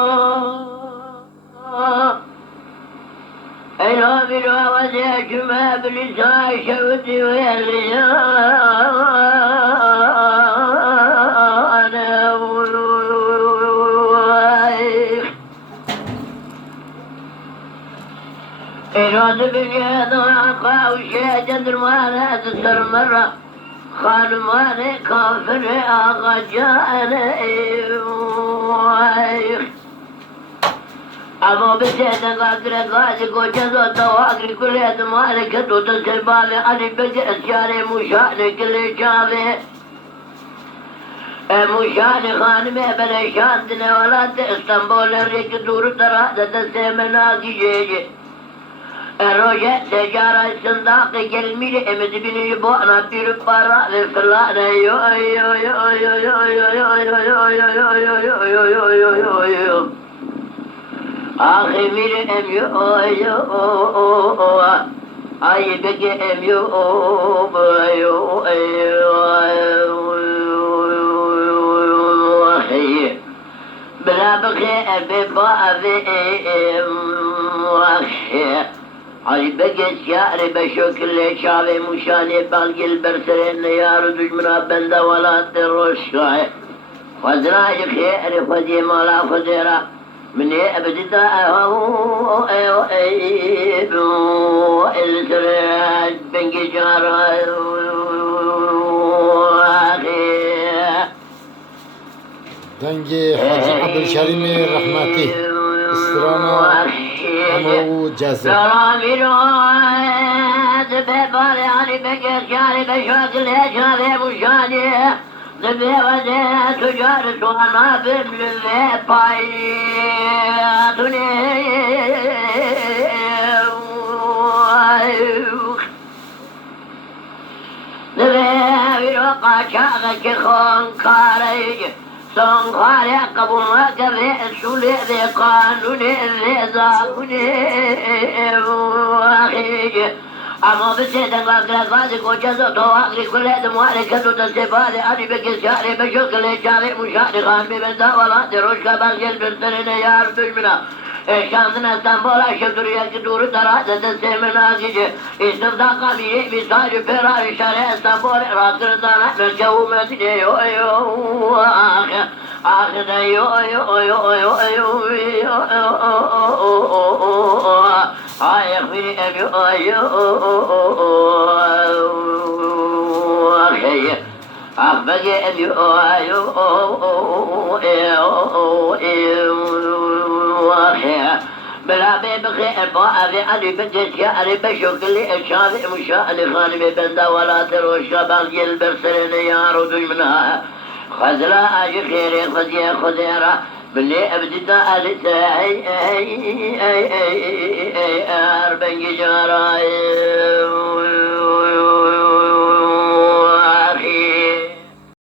أيها بالوزيكما بلسان شوتي إراد بجهد وعقا وشيء جدر مانا تسر مرة خال مانا كافر آغا جاءنا أما بسيطة قادرة قادة قوشة وطواقر كل يدمالك وتسبابي علي بقى أسياري مشاني كل شافي مشاني خانمي بلا شاندنا ولا اسطنبول الريك دور ترادة تسيمناكي جيجي الرجاء تجارة صنداق كلمي امد بني بوانا بير بارا لفلانا يو يو يو يو يو يو يو يو يو يو آخي مير ام يو يو آي بقى ام يو يو أخي بلا بخي ببا أخي آي بقى سياري بشكل شعبي مشاني بالقي البرسرين يارو دجمنا بندا ولا تروشاي خزراج خير خزي مولا خزيرا من أبدتا السراج بنقي جارا دنگی حاجی عبدالکریم رحمتی استرانا امو جزر سلامي رواد ببالي علي بقر جاري بشوكل هجرة مشاني ذبي وزي تجارة وانا بملذي باياتني ذبي وقع شاغك خون كاريج سون خاري قبل ما كذي السولي ذي قانوني ذي ذاكني واخيج أما بسيطة قاقرة قادة قوشة تواقري كل هذا مواركة تنسفالي أني بكساري بشكل شاري مشاري خان ببندا ولا تروش كبالجل بنترين يا رب دجمنا شاندنا اسطنبولا شكريا كدور ترادة تسيمنا كيجي استفداقا بيه بيساري فراري شاري اسطنبول راكر دانا ملكو مدني يو يو آخر يو يو يو يو يو هاي اخبري ابيو اخي أخبري ابيو واخي بلا بخير بقى علي بجس يا علي بشكل الشافي مشاء خانمي بندا ولا تروش باقي البرسلين يا رجل منها خزلا اجي خيري خزي خزيرة باللي ابدتا الساعي اربنجي جاراي